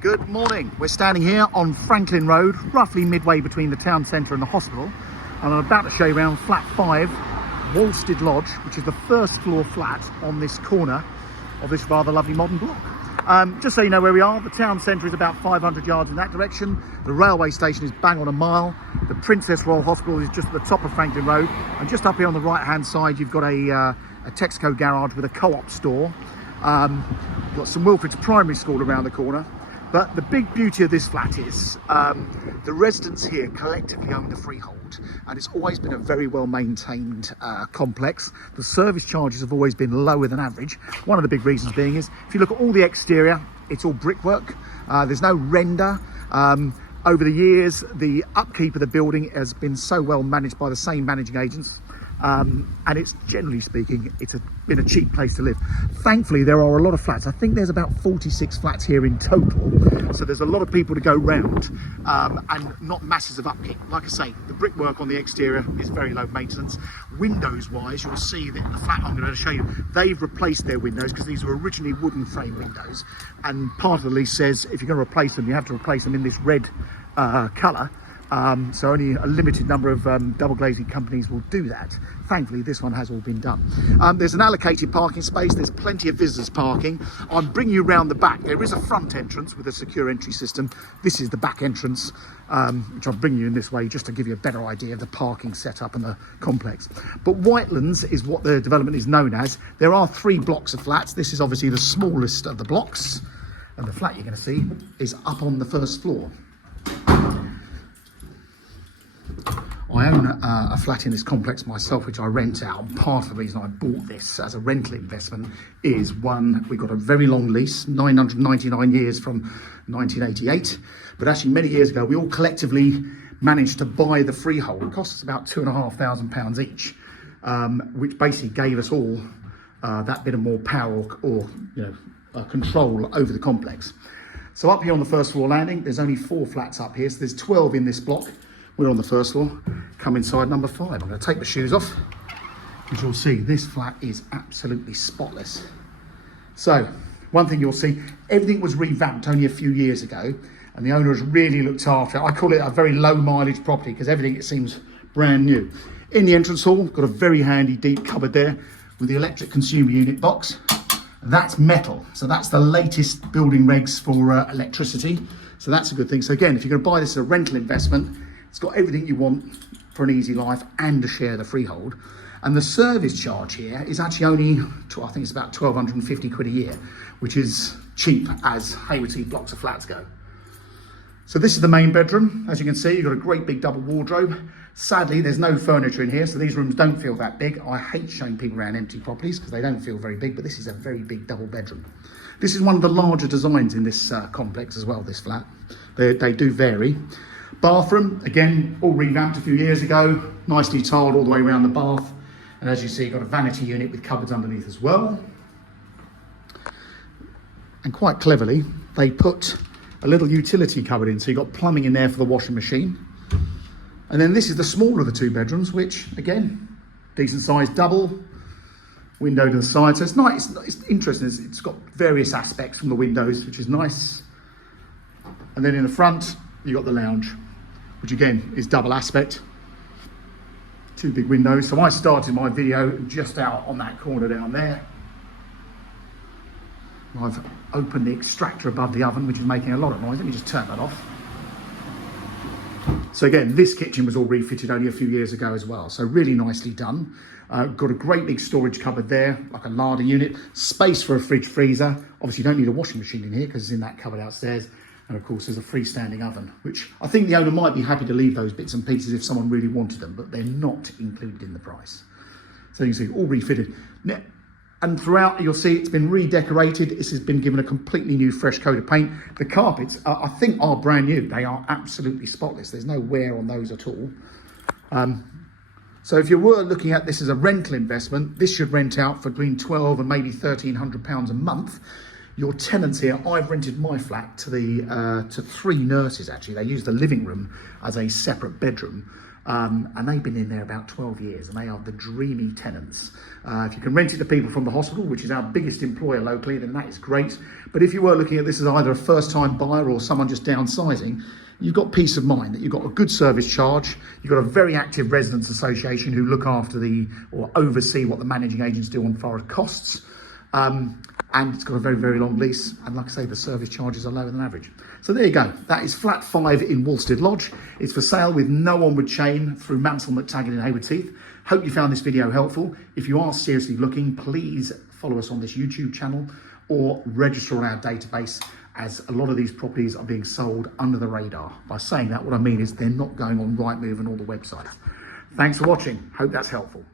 Good morning. We're standing here on Franklyn Road, roughly midway between the town centre and the hospital. And I'm about to show you around flat 5, Walstead Lodge, which is the first floor flat on this corner of this rather lovely modern block. Just so you know where we are, the town centre is about 500 yards in that direction. The railway station is bang on a mile. The Princess Royal Hospital is just at the top of Franklyn Road. And just up here on the right hand side, you've got a Texaco garage with a co-op store. Got St Wilfrid's Primary School around the corner. But the big beauty of this flat is the residents here collectively own the freehold, and it's always been a very well maintained complex. The service charges have always been lower than average. One of the big reasons being is if you look at all the exterior, it's all brickwork. There's no render. Over the years, the upkeep of the building has been so well managed by the same managing agents. And it's, generally speaking, been a cheap place to live. Thankfully, there are a lot of flats. I think there's about 46 flats here in total. So there's a lot of people to go round and not masses of upkeep. Like I say, the brickwork on the exterior is very low maintenance. Windows-wise, you'll see that the flat I'm going to show you, they've replaced their windows because these were originally wooden frame windows. And part of the lease says if you're going to replace them, you have to replace them in this red colour. So only a limited number of double glazing companies will do that. Thankfully, this one has all been done. There's an allocated parking space. There's plenty of visitors parking. I'll bring you round the back. There is a front entrance with a secure entry system. This is the back entrance, which I'll bring you in this way just to give you a better idea of the parking setup and the complex. But Whitelands is what the development is known as. There are 3 blocks of flats. This is obviously the smallest of the blocks. And the flat you're going to see is up on the first floor. I own a flat in this complex myself, which I rent out. And part of the reason I bought this as a rental investment is, one, we've got a very long lease, 999 years from 1988. But actually many years ago, we all collectively managed to buy the freehold. It cost us about £2,500 each, which basically gave us all that bit of more power or control over the complex. So up here on the first floor landing, there's only 4 flats up here. So there's 12 in this block. We're on the first floor. Come inside number 5. I'm going to take the shoes off. As you'll see, this flat is absolutely spotless. So, one thing you'll see, everything was revamped only a few years ago, and the owner has really looked after it. I call it a very low mileage property because everything, it seems brand new. In the entrance hall, got a very handy deep cupboard there with the electric consumer unit box. That's metal, so that's the latest building regs for electricity. So that's a good thing. So again, if you're going to buy this as a rental investment, it's got everything you want for an easy life and to share the freehold. And the service charge here is actually only, I think it's about 1,250 quid a year, which is cheap as Haywards Heath blocks of flats go. So this is the main bedroom. As you can see, you've got a great big double wardrobe. Sadly, there's no furniture in here, so these rooms don't feel that big. I hate showing people around empty properties because they don't feel very big, but this is a very big double bedroom. This is one of the larger designs in this complex as well, this flat. They do vary. Bathroom, again, all revamped a few years ago, nicely tiled all the way around the bath. And as you see, you've got a vanity unit with cupboards underneath as well. And quite cleverly, they put a little utility cupboard in, so you've got plumbing in there for the washing machine. And then this is the smaller of the 2 bedrooms, which, again, decent sized double, window to the side. So it's nice, it's interesting, it's got various aspects from the windows, which is nice. And then in the front, you've got the lounge, which again is double aspect, 2 big windows. So I started my video just out on that corner down there. I've opened the extractor above the oven, which is making a lot of noise. Let me just turn that off. So again, this kitchen was all refitted only a few years ago as well. So really nicely done. Got a great big storage cupboard there, like a larder unit. Space for a fridge freezer. Obviously you don't need a washing machine in here because it's in that cupboard outstairs. And of course, there's a freestanding oven, which I think the owner might be happy to leave those bits and pieces if someone really wanted them, but they're not included in the price. So you can see all refitted. And throughout, you'll see it's been redecorated. This has been given a completely new fresh coat of paint. The carpets, I think, are brand new. They are absolutely spotless. There's no wear on those at all. So if you were looking at this as a rental investment, this should rent out for between £1,200 and maybe £1,300 a month. Your tenants here, I've rented my flat to 3 nurses actually. They use the living room as a separate bedroom. And they've been in there about 12 years, and they are the dreamy tenants. If you can rent it to people from the hospital, which is our biggest employer locally, then that is great. But if you were looking at this as either a first-time buyer or someone just downsizing, you've got peace of mind that you've got a good service charge, you've got a very active residents association who look after or oversee what the managing agents do on far as costs. And it's got a very, very long lease. And like I say, the service charges are lower than average. So there you go. That is flat 5 in Walstead Lodge. It's for sale with no onward chain through Mansell McTaggart in Haywards Heath. Hope you found this video helpful. If you are seriously looking, please follow us on this YouTube channel or register on our database, as a lot of these properties are being sold under the radar. By saying that, what I mean is they're not going on Rightmove and all the websites. Thanks for watching. Hope that's helpful.